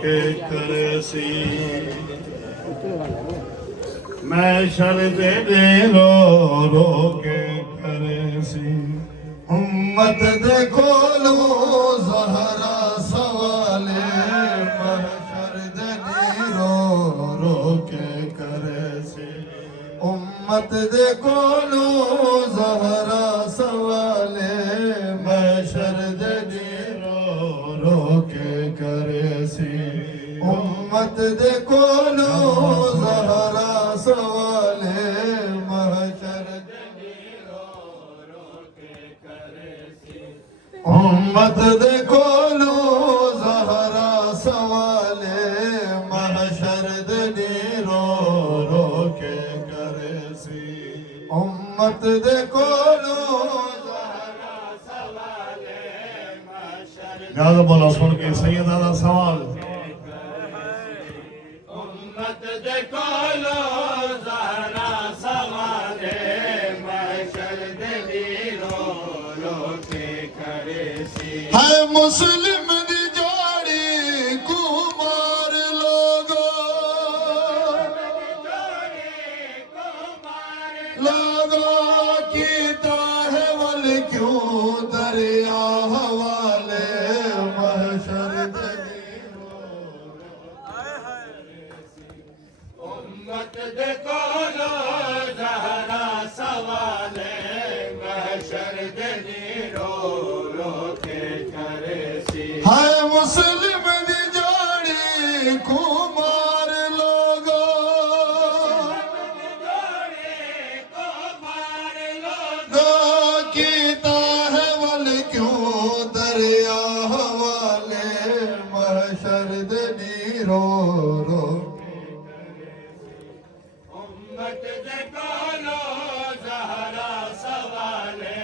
के करसी मैं शर्दे दे रो रो के करसी उम्मत देखो लो ज़हरा सवाले महशर दे रो रो के करसी उम्मत देखो लो ज़हरा सवाले महशर दे रो के करसी उम्मत देखो लो ज़हरा सवाले महशर उम्मत देखो लो ज़हरा सवाले महशर दे रो रो के करसी उम्मत देखो लो ज़हरा सवाले महशर याद बोलो सुन के सैयदा दा सवाल उम्मत देखो लो ज़हरा सवाले महशर दे रो रो के करसी है मुस्लिम दी जोड़ी कुमार लोगो कीता है वल क्यों दरिया हवाले महशर दे उम्मत देखो लो ज़हरा सवाले महशर दे रो रो के करसी है मुस्लिम दी जोड़ी कुमार लोगो कीता है वल क्यों दरिया हवाले महशर दे रो रो उम्मत देखो लो ज़हरा सवाले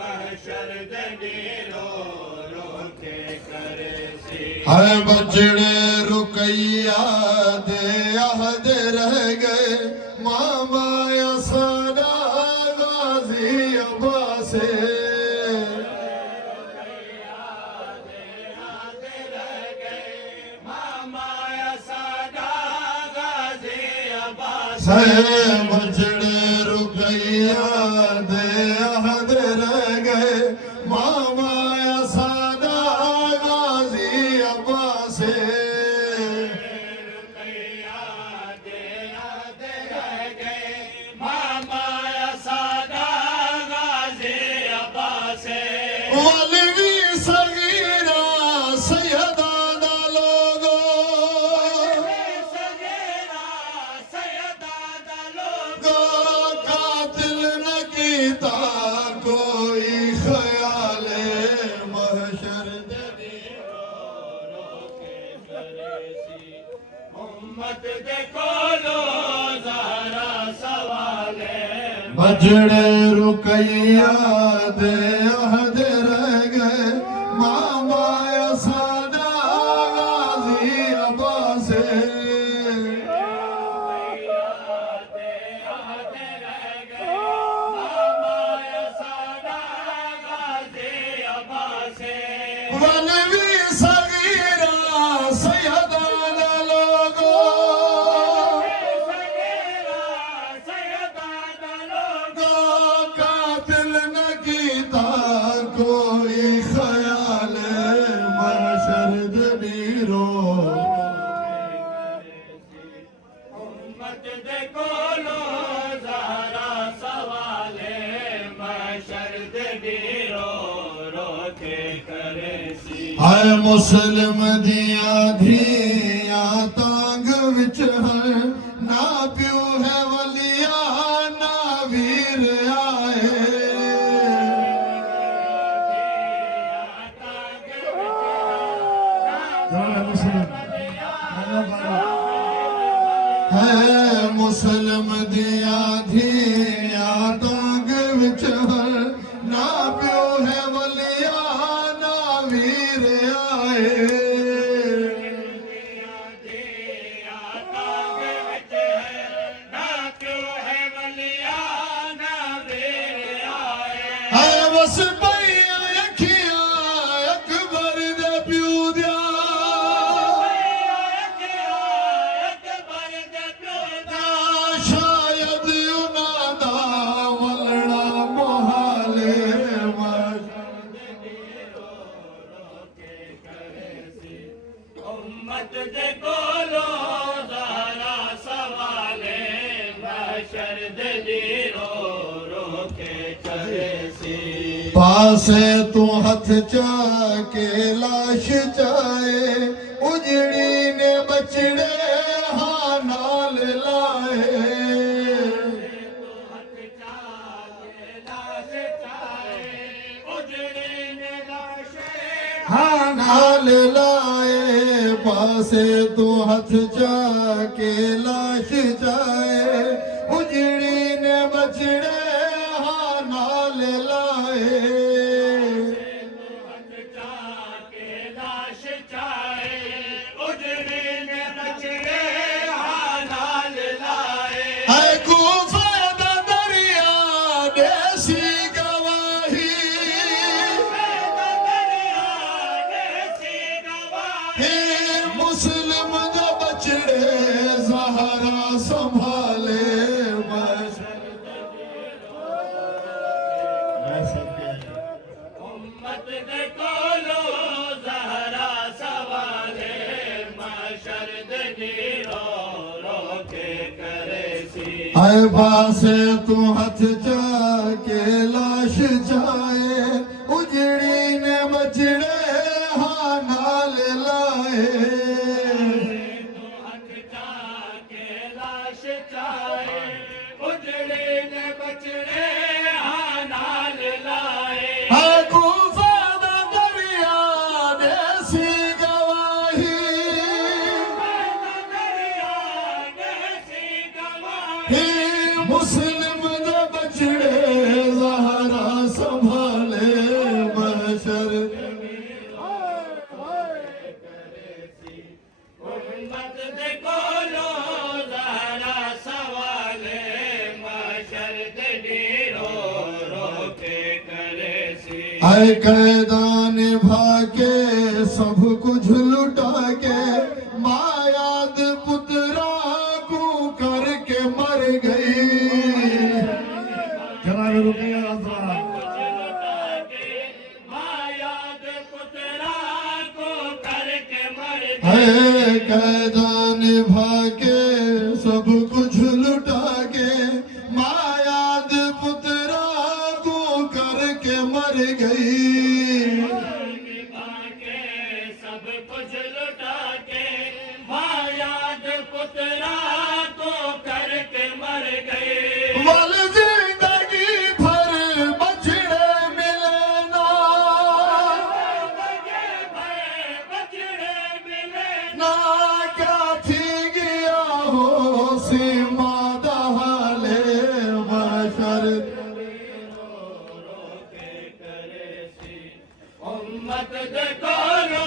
महशर दे रो रो के करसी है बजड़े रुकैया दे अहद रह गए मामा सादा गाजी अब्बासे बजड़े रुकैया दे अहद रह गए मामा सादा गाजी अब्बासे रुकैया दे अहद रह गए मामा सादा गाजी अब्बासे वलवी सगीरा सैयदा दा लोगो कातिल न कीता कोई ख्याले महशर दे रो रो के करसी उम्मत देखो लो ज़हरा सवाले बजड़े रुकैया दे अहद रह गए मामा सादा गाजी अब्बासे वलवी सगीरा सैयदा दा लोगो कातिल न कीता कोई ख्याले महशर दे रो उम्मत देखो लो ज़हरा सवाले महशर दे रो रो के करसी है मुस्लिम दिया धिया तांग विच है ना प्यो है वलिया ना वीर आए है मुस्लिम दिया धिया तांग विच है ना प्यो है वलिया ना वीर आए बस भैया अखियां अकबर दे प्यू दिया उम्मत दे कोलो ज़हरा सवाले महशर दे रो रो के चले सी पासे तू हथ चाके लाश चाए उजड़ी ने बचड़े हाँ नाल लाए हाँ नाल लाए पासे तू हथ चाके लाश चाए उजड़ी ने बचड़े हाँ नाल लाए है कूफा दा दरिया देसी गवाही हे मुस्लिम जो बचड़े ज़हरा संभाले उम्मत दे कोलो ज़हरा सवाले महशर दे रो रो के करे सी आए पासे तू हथ चाके लाश चाए उजड़ी ने बचड़े हाँ नाल लाए लाश चाहे उजड़े ने बचड़े हाँ नाल लाए है कूफा दा दरिया देसी गवाही हे मुस्लिम जो बचड़े ज़हरा संभाले महशर उम्मत दे कोलो ज़हरा सवाले महशर दे रो रो के करे सी है कैदान भाके सब कुछ लुटा के मायाद पुत्रा को करके मर गई जनाब रुकिया मायाद पुत्रा को करके मर है कैदान भाके सब कुछ लुटा के मायाद पुत्रा को करके मर गई के सब कुछ लुटा के मायाद पुत्रा को करके मर गए वल जिंदगी भर बछड़े मिलना बचड़े मिले ना क्या थी गया हो सीमा दहाले महशर उम्मत दे कोलो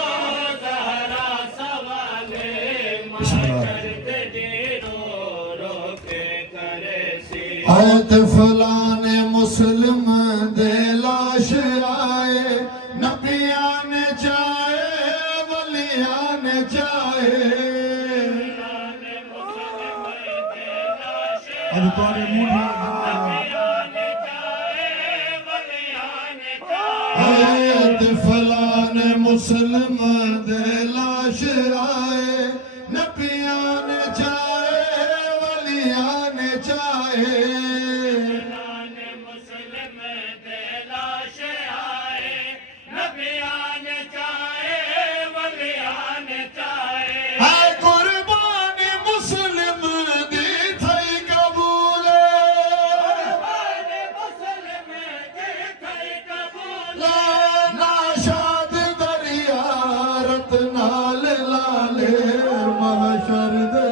ज़हरा सवाले महशर दे रो रो के करे सी आयत फलाने मुस्लिम दे लाश आए नबिया ने चाहे वलिया ने चाहे अब तोरे आयत फलाने मुस्लिम दे लाश आए नबिया ने चाहे वलिया ने चाहे मुस्लिम दे लाश आए नबियान चाहे वलियान चाहे है कुर्बानी मुस्लिम दी थई कबूले मुस्लिम दे थई कबूल नाशाद दरिया रत नाल लाले महशर दे